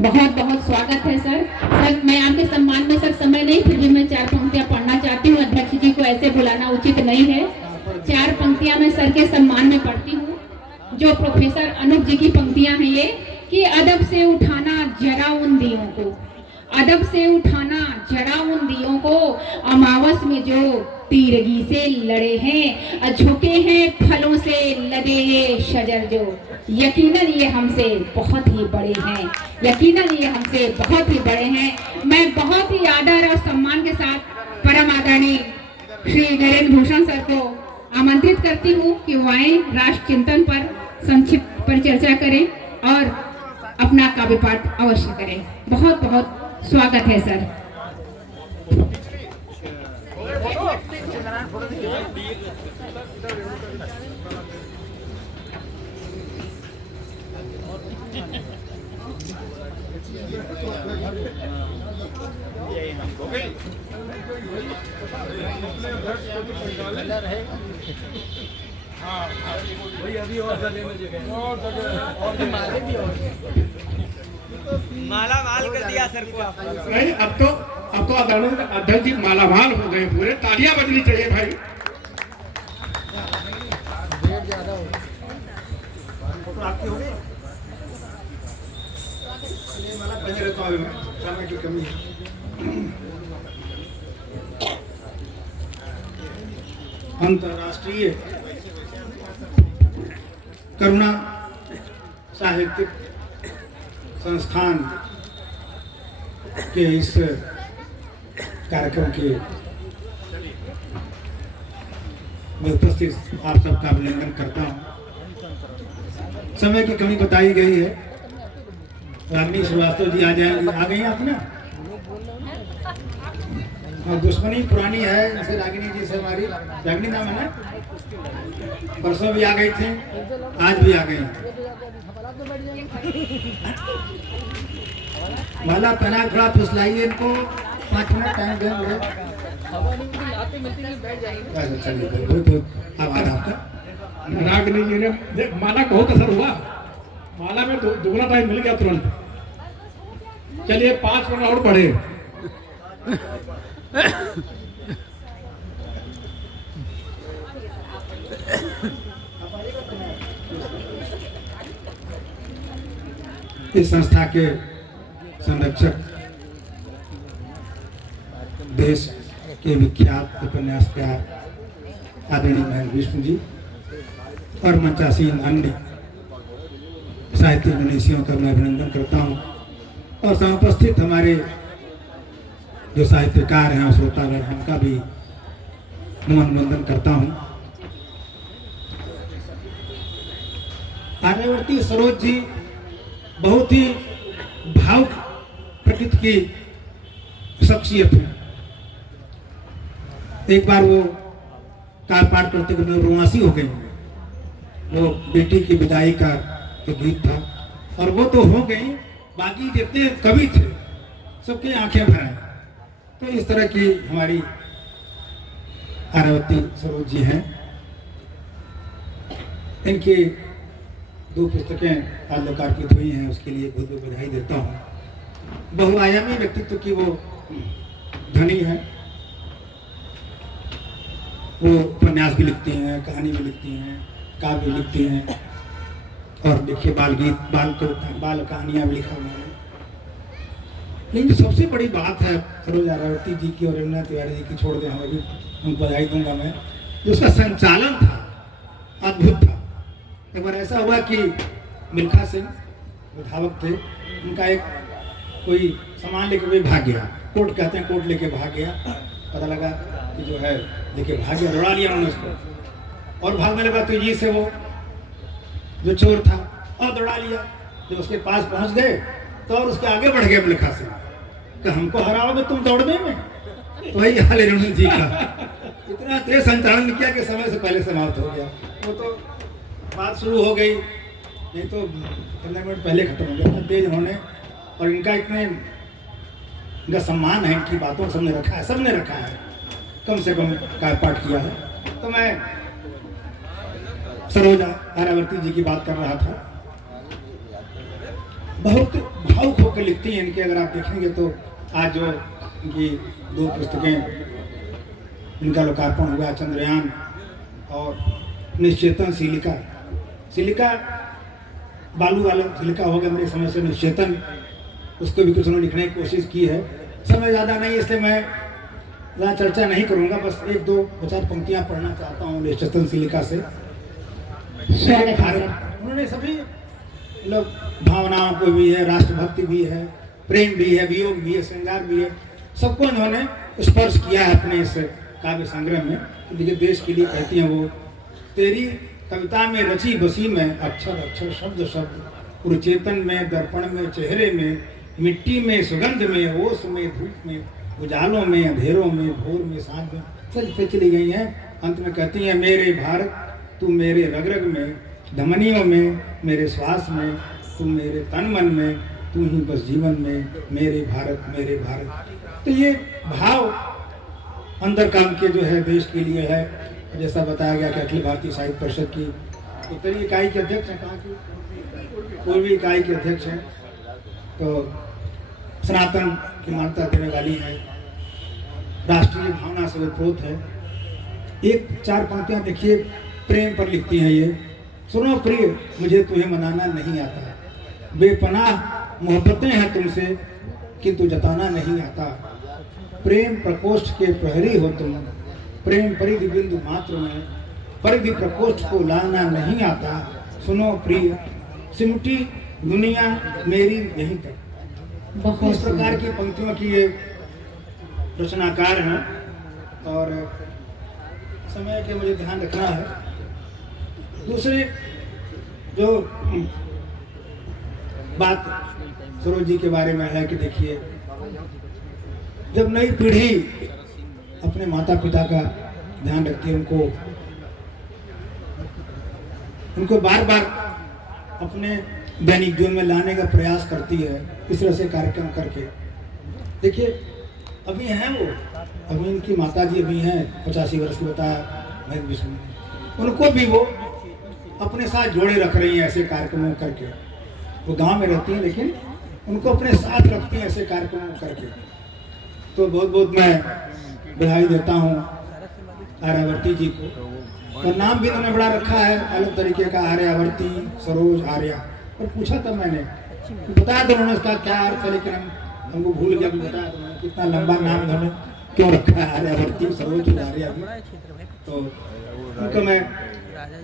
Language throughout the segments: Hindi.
बहुत बहुत स्वागत है सर। सर मैं आपके सम्मान में सर समय नहीं, फिर भी मैं 4 पंक्तियां पढ़ना चाहती हूँ। अध्यक्ष जी को ऐसे बुलाना उचित नहीं है। 4 पंक्तियां मैं सर के सम्मान में पढ़ती हूँ। जो प्रोफेसर अनूप जी की पंक्तियां हैं ये कि अदब से उठाना जरा उन दियों को, अदब से उठाना जरा उन दियों को, अमावस में जो तीरगी से लड़े हैं, झुके हैं फलों से लदे ये शजर जो, यकीनन ये हमसे बहुत ही बड़े हैं, यकीनन ये हमसे बहुत ही बड़े हैं। मैं बहुत ही आदर और सम्मान के साथ परम आदरणीय श्री नरेंद्र भूषण सर को आमंत्रित करती हूँ कि वो आए, राष्ट्र चिंतन पर संक्षिप्त पर चर्चा करें और अपना काव्य पाठ अवश्य करें। बहुत बहुत स्वागत है सर। माला माल कर दिया सर को। नहीं, अब तो अध्यक्ष जी मालामाल हो गए पूरे। तालियां बजनी चाहिए भाई। आपकी हो गई माला पहने रहता हूं मैं, समय की कमी है। अंतर्राष्ट्रीय करुणा साहित्यिक संस्थान के इस कार्यक्रम के में उपस्थित आप सबका अभिनंदन करता हूँ। समय की कमी बताई गई है। रागिनी श्रीवास्तव जी आ जाएंगी, आ गई आप ना। और दुश्मनी पुरानी है इनसे, रागिनी जी से हमारी। रागिनी नाम है ना, परसों भी आ गई थी, आज भी आ गई। माला पहना थोड़ा फुसलाइए इनको, 5 मिनट टाइम देंगे। चलिए बहुत बहुत आभार आपका। रागिनी जी ने माला को बहुत असर हुआ, माला में दुगना टाइम मिल गया तुरंत। चलिए 5 मिनट और बढ़े। इस संस्था के संरक्षक देश के विख्यात उपन्यासकार आदरणीय महेंद्र विष्णु जी और मंचासीन अन्य साहित्य मनीषियों का मैं अभिनंदन करता हूँ। और समुपस्थित हमारे जो साहित्यकार हैं और श्रोतागण हैं, उनका भी नमन वंदन करता हूँ। आर्यवर्ती सरोज जी बहुत ही भावुक प्रकृति की शख्सियत है। एक बार वो कार पार करते हुए रुआसी हो गई। वो बेटी की विदाई का एक गीत था और वो तो हो गई, बाकी जितने कवि थे सबके आंखें भर आए। तो इस तरह की हमारी आर्यवर्ती सरोज जी हैं। इनकी 2 पुस्तकें आज लोकार्पित हुई हैं, उसके लिए बहुत बहुत बधाई देता हूँ। बहुआयामी व्यक्तित्व की वो धनी है। वो उपन्यास भी लिखती हैं, कहानी भी लिखती हैं, काव्य भी लिखती हैं और देखिए बाल गीत, बाल कहानियाँ भी लिखा उन्होंने। लेकिन जो सबसे बड़ी बात है सरोज आर्यवर्ती जी की और रवीना तिवारी जी की, छोड़ दें हमें भी, उनको बधाई दूंगा मैं। जो उसका संचालन था अद्भुत था। एक बार ऐसा हुआ कि मिल्खा सिंह जो धावक थे, उनका एक कोई सामान लेके कोई भाग गया, कोट कहते हैं, कोट लेके भाग गया। पता लगा कि जो है लेके भाग गया, दौड़ा लिया उन्होंने उसको और भागने लगा तेजी से वो जो चोर था और दौड़ा लिया। जब उसके पास पहुंच गए तो और उसके आगे बढ़ गए मिल्खा सिंह कि हमको हराओगे तुम दौड़ने में। तो वही हाल है जी का। इतना तेज संचालन किया कि समय से पहले समाप्त हो गया। वो तो बात शुरू हो गई, नहीं तो 15 मिनट पहले खत्म हो गया। इतना तेज उन्होंने, और इनका इनका सम्मान है, इनकी बातों को सबने रखा है, सबने रखा है, कम से कम काय पाठ किया है। तो मैं सरोज आर्यवर्ती जी की बात कर रहा था। बहुत भावुक होकर लिखती हैं। इनके अगर आप देखेंगे तो आज जो इनकी 2 पुस्तकें, इनका लोकार्पण हुआ, चंद्रयान और निश्चेतन सिलिका। सिलिका बालू वाला सिलिका हो गया मेरे समझ से, निश्चेतन उसको भी कुछ उन्होंने लिखने की कोशिश की है। समय ज़्यादा नहीं, इसलिए मैं ज़्यादा चर्चा नहीं करूँगा, बस 1-2-4 पंक्तियाँ पढ़ना चाहता हूँ निश्चेतन सिलिका से। स्वागत है सर। उन्होंने सभी लोग भावनाओं को भी है, राष्ट्रभक्ति भी है, प्रेम भी है, वियोग भी है, श्रृंगार भी है, सबको इन्होंने स्पर्श किया है अपने इस काव्य संग्रह में। देखिए देश के लिए कहती हैं वो, तेरी कविता में रची बसी में अक्षर अक्षर शब्द शब्द, पुरचेतन में, दर्पण में, चेहरे में, मिट्टी में, सुगंध में, ओस में, धूप में, उजालों में, अंधेरों में, भोर में, सांझ में, चलते चली गई हैं। अंत में कहती हैं, मेरे भारत तू मेरे रग रग में, धमनियों में, मेरे श्वास में, तू मेरे तन मन में, तू ही बस जीवन में, मेरे भारत मेरे भारत। तो ये भाव अंदर काम के जो है देश के लिए है। जैसा बताया गया कि अखिल भारतीय साहित्य परिषद की उत्तरी इकाई के अध्यक्ष हैं, कहाँ की पूर्वी इकाई के अध्यक्ष हैं, तो सनातन की मान्यता देने वाली है, राष्ट्रीय भावना से ओतप्रोत है। 1-4 पंक्तियाँ देखिए प्रेम पर लिखती हैं ये। सुनो प्रिय, मुझे तुम्हें मनाना नहीं आता, बेपनाह मोहब्बतें हैं तुमसे, किंतु जताना नहीं आता। प्रेम प्रकोष्ठ के प्रहरी हो तुम, प्रेम परिधि बिंदु मात्र में, परिधि प्रकोष्ठ को लाना नहीं आता। सुनो प्रिय, सिमटी दुनिया मेरी यहीं तक। इस प्रकार की पंक्तियों की ये रचनाकार हैं। और समय के मुझे ध्यान रखना है। दूसरी जो बात सरोज जी के बारे में है कि देखिए, जब नई पीढ़ी अपने माता पिता का ध्यान रखती है, उनको बार बार अपने दैनिक जीवन में लाने का प्रयास करती है, इस तरह से कार्यक्रम करके। देखिए अभी हैं वो, अभी इनकी माता जी अभी हैं 85 वर्ष की, बताया मैं विष्णु, उनको भी वो अपने साथ जोड़े रख रही हैं ऐसे कार्यक्रमों करके। वो गांव में रहती हैं लेकिन उनको अपने साथ रखती हैं ऐसे कार्यक्रमों करके। तो बहुत बहुत मैं बधाई देता हूँ आर्यावर्ती जी को। और नाम भी उन्होंने बड़ा रखा है अलग तरीके का, आर्यावर्ती, सरोज, आर्या। और पूछा था मैंने, बताया तो उन्होंने उसका क्या अर्थ है, लेकिन हमको भूल गया। बताया तो उन्होंने कितना लंबा नाम उन्होंने क्यों रखा है, आर्यावर्ती, सरोज और आर्या भी। तो उनको मैं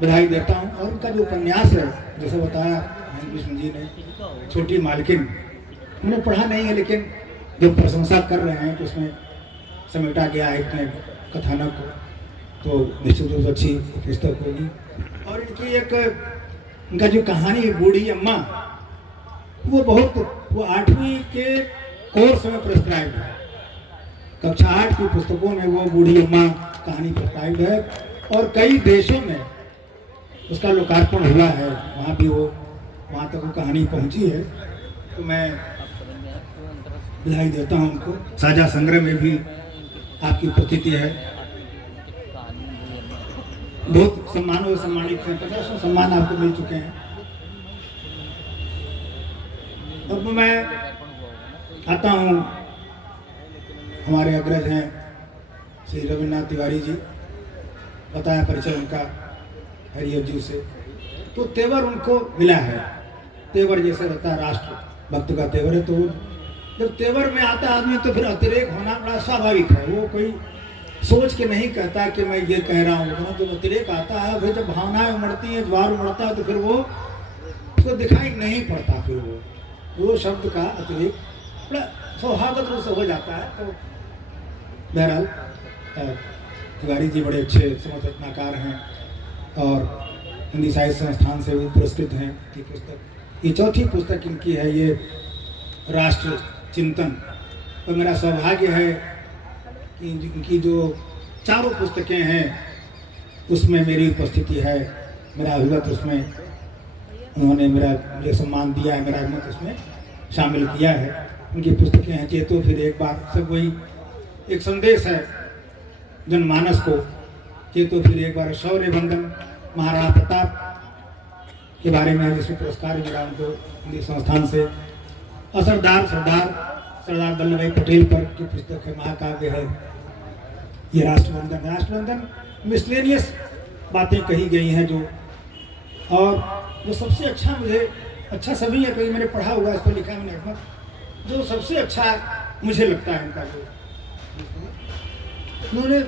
बधाई देता हूँ। और उनका जो उपन्यास है, जैसे बताया कृष्ण जी ने, छोटी मालकिन, मैंने पढ़ा नहीं है लेकिन जो प्रशंसा कर रहे हैं कि उसमें समेटा गया है इतने कथानक को, तो निश्चित रूप से अच्छी पुस्तक होगी। और इनकी एक, इनका जो कहानी है बूढ़ी अम्मा, वो 8वीं के कोर्स में प्रिस्क्राइब है। कक्षा 8 की पुस्तकों में वो बूढ़ी अम्मा कहानी प्रिस्क्राइब है और कई देशों में उसका लोकार्पण हुआ है, वहाँ भी वो, वहाँ तक वो कहानी पहुँची है। तो मैं बधाई देता हूँ उनको। साझा संग्रह में भी आपकी उपस्थिति है, बहुत सम्मानों से सम्मानित हैं, 50 सम्मान आपको मिल चुके हैं। अब मैं आता हूँ, हमारे अग्रज हैं श्री रविन्द्रनाथ तिवारी जी, बताया परिचय उनका हरियर जी से। तो तेवर उनको मिला है, तेवर जैसे रहता है राष्ट्र भक्त का तेवर है, तो जब तेवर में आता आदमी तो फिर अतिरेक होना बड़ा स्वाभाविक है। वो कोई सोच के नहीं कहता कि मैं ये कह रहा हूँ, जब अतिरेक आता है, फिर जब भावनाएं उमड़ती हैं, ज्वार उमड़ता है, तो फिर वो उसको दिखाई नहीं पड़ता, फिर वो शब्द का अतिरेक बड़ा स्वभावगत रूप से हो जाता है। तो बहरहाल तिवारी जी बड़े अच्छे समर्थनाकार हैं और हिंदी साहित्य संस्थान से भी पुरस्कृत हैं। की पुस्तक, ये चौथी पुस्तक इनकी है, ये राष्ट्र चिंतन। तो मेरा सौभाग्य है कि इनकी जो 4 पुस्तकें हैं उसमें मेरी उपस्थिति है, मेरा अभिमत उसमें उन्होंने मुझे सम्मान दिया है, मेरा अभिमत उसमें शामिल किया है। उनकी पुस्तकें हैं चेतो फिर एक बार, सब वही एक संदेश है जनमानस को। चेतो फिर एक बार, शौर्य वंदन महाराणा प्रताप के बारे में जिसमें पुरस्कार मिला उनको हिंदी संस्थान से। और सरदार वल्लभ भाई पटेल पर की पुस्तक है, महाकाव्य है ये राष्ट्रवंदन मिसलेनियस बातें कही गई हैं जो। और जो सबसे अच्छा मुझे अच्छा सभी है, कहीं मैंने पढ़ा हुआ इस पर लिखा है मैंने अकबर, जो सबसे अच्छा मुझे लगता है इनका जो उन्होंने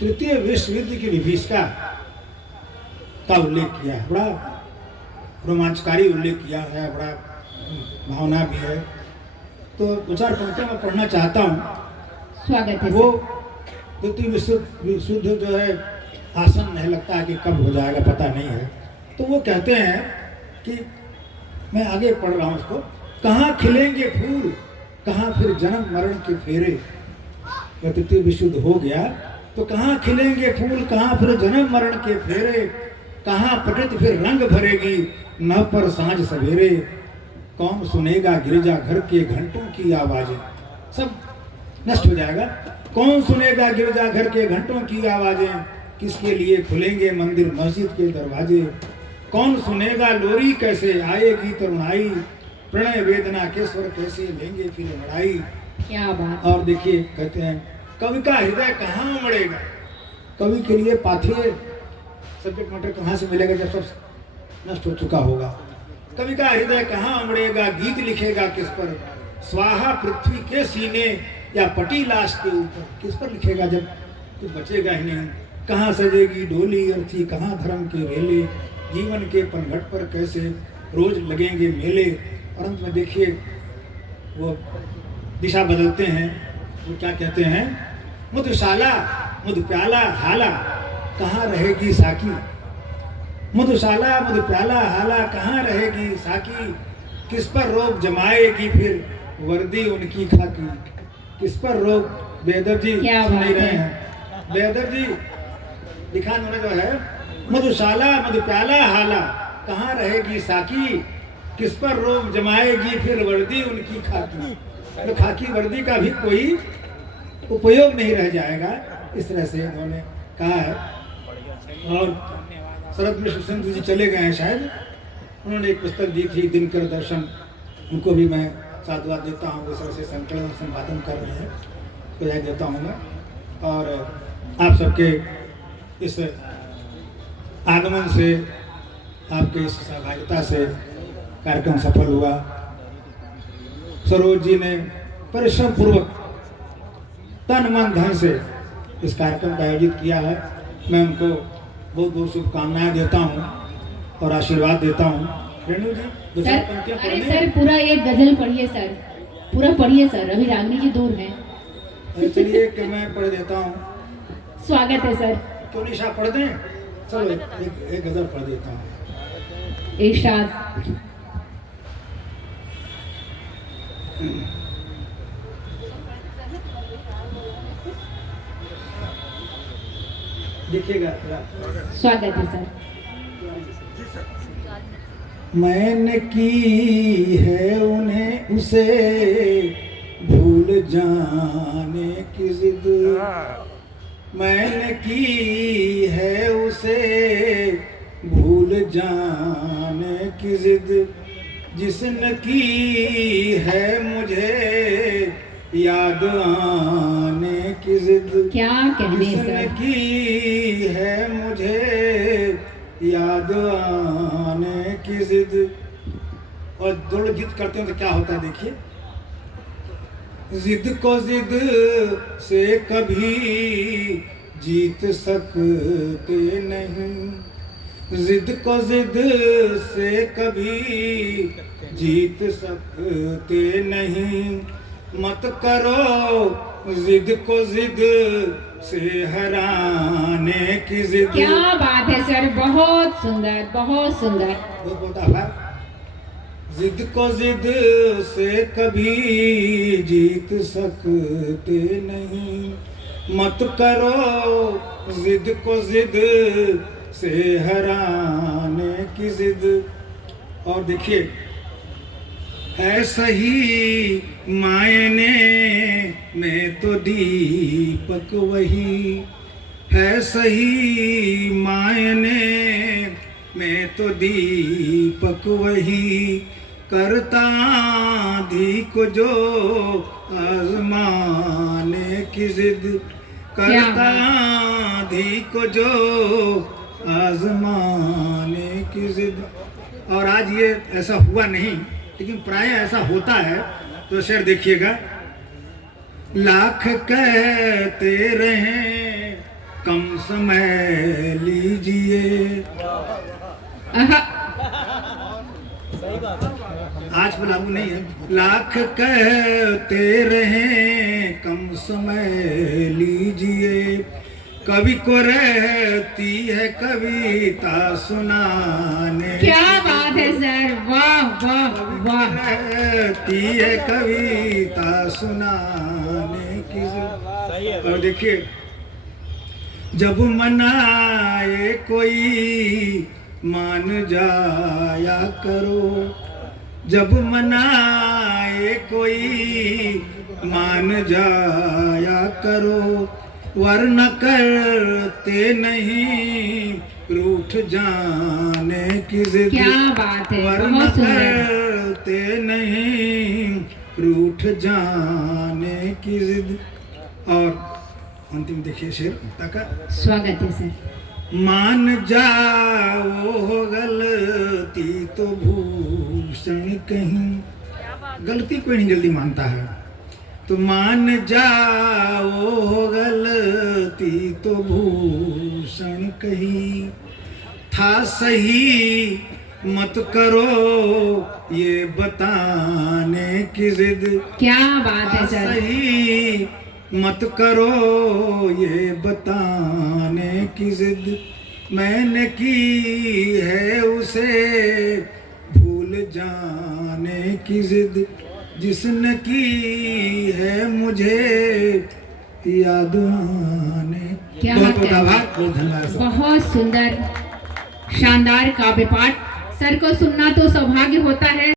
तृतीय विश्व युद्ध की विभीषिका का उल्लेख किया है, बड़ा रोमांचकारी उल्लेख किया है, बड़ा भावना भी है। तो दो चार पंक्तियां मैं पढ़ना चाहता हूँ। स्वागत है वो तृतीय विश्व युद्ध जो है आसन नहीं लगता है कि कब हो जाएगा पता नहीं है। तो वो कहते हैं कि मैं आगे पढ़ रहा हूँ उसको, कहाँ खिलेंगे फूल कहाँ फिर जन्म मरण के फेरे। तृतीय विश्व युद्ध हो गया तो कहाँ खिलेंगे फूल कहाँ फिर जन्म मरण के फेरे, कहाँ पटित फिर रंग भरेगी न पर सांझ सवेरे, कौन सुनेगा गिरजा घर के घंटों की आवाजें। सब नष्ट हो जाएगा। कौन सुनेगा गिरजा घर के घंटों की आवाजें, किसके लिए खुलेंगे मंदिर मस्जिद के दरवाजे, कौन सुनेगा लोरी कैसे आएगी तरुणाई, प्रणय वेदना के स्वर कैसे लेंगे फिर लड़ाई। क्या बात। और देखिए कहते हैं कवि का हृदय कहाँ उमड़ेगा। कवि के लिए पाथेय सब्जेक्ट मैटर कहाँ से मिलेगा जब सब नष्ट हो चुका होगा। कवि का हृदय कहाँ उमड़ेगा, गीत लिखेगा किस पर, स्वाहा पृथ्वी के सीने या पटी लाश के ऊपर। किस पर लिखेगा जब कुछ बचेगा ही नहीं। कहाँ सजेगी डोली अर्थी कहाँ धर्म के रेले, जीवन के पनघट पर कैसे रोज लगेंगे मेले। और अंत में देखिए वो दिशा बदलते हैं, वो क्या कहते हैं, मधुशाला मधु प्याला हाला कहाँ रहेगी साकी, मधुशाला मधु प्याला हाला कहाँ रहेगी साकी, किस पर रोग जमाएगी फिर वर्दी उनकी खाकी। किस पर रोग, बेदर जी सुन नहीं रहे हैं, बेदर जी लिखा उन्होंने जो है, मधुशाला मधु प्याला हाला कहाँ रहेगी साकी, किस पर रोग जमाएगी फिर वर्दी उनकी खाकी। तो खाकी वर्दी का भी कोई उपयोग नहीं रह जाएगा, इस तरह से उन्होंने कहा है। और शरद मिश्र सिंधु जी चले गए हैं शायद, उन्होंने एक पुस्तक दी थी दिनकर दर्शन, उनको भी मैं साधुवाद देता हूँ। इस तरह से संकलन संपादन कर रहे हैं तो यह देता हूँ मैं। और आप सबके इस आगमन से, आपके इस सहभागिता से कार्यक्रम सफल हुआ। सरोज जी ने परिश्रम पूर्वक तन मन धन से इस कार्यक्रम का आयोजित किया है। मैं उनको बहुत बहुत शुभकामनाएं देता हूँ और आशीर्वाद देता हूँ। रेणु जी दो चार पंक्तियां अरे पढ़नी सर पूरा एक गजल पढ़िए सर, पूरा पढ़िए सर, अभी रागनी जी दूर हैं। है। चलिए कि मैं पढ़ देता हूँ। स्वागत है सर। क्यों निशा पढ़ दें? चलो एक गजल पढ़ देता हूँ। इरशाद। देखिएगा। स्वागत है सर। मैंने की है उन्हें उसे भूल जाने की जिद, मैंने की है उसे भूल जाने की जिद, जिसने की है मुझे याद आने की जिद। क्या कहने जिसने सर। की है मुझे याद आने की जिद। और दौड़ जिद करते हैं तो क्या होता है देखिए, जिद को जिद से कभी जीत सकते नहीं, जिद को जिद से कभी जीत सकते नहीं, मत करो जिद को जिद से हराने की जिद। क्या बात है सर, बहुत सुंदर बहुत सुंदर। बहुत बहुत आभार। जिद को जिद से कभी जीत सकते नहीं, मत करो जिद को जिद से हराने की जिद। और देखिए, है सही मायने में तो दीपक वही, है सही मायने में तो दीपक वही, करता आंधी को जो आजमाने की जिद, करता आंधी को जो आजमाने की जिद। और आज ये ऐसा हुआ नहीं, लेकिन प्राय ऐसा होता है। तो शेर देखिएगा, लाख कहते रहे कम समय लीजिए। आज पर लागू नहीं है। लाख कहते रहे कम समय लीजिए, कवि को रहती है कविता सुनाने। क्या बात है सर, वाह वाह वाह। रहती है कविता सुनाने की। और देखिए, जब मनाए कोई मान जाया करो, जब मनाए कोई मान जाया करो, वरना करते नहीं रूठ जाने की जिद। क्या बात है, वरना बहुत सुंदर। करते नहीं रूठ जाने की जिद। और अंतिम देखिए शेर मुक्ता का, स्वागत है सर। मान जाओ गलती तो भूषण कहीं, गलती कोई नहीं जल्दी मानता है। तो मान जाओ गलती तो भूषण कहीं, था सही मत करो ये बताने की जिद। क्या बात है सर। सही मत करो ये बताने की जिद, मैंने की है उसे भूल जाने की जिद, जिसने की है मुझे याद आने। क्या बहुत बात है। आभार, बहुत धन्यवाद। बहुत सुंदर शानदार काव्य पाठ। सर को सुनना तो सौभाग्य होता है।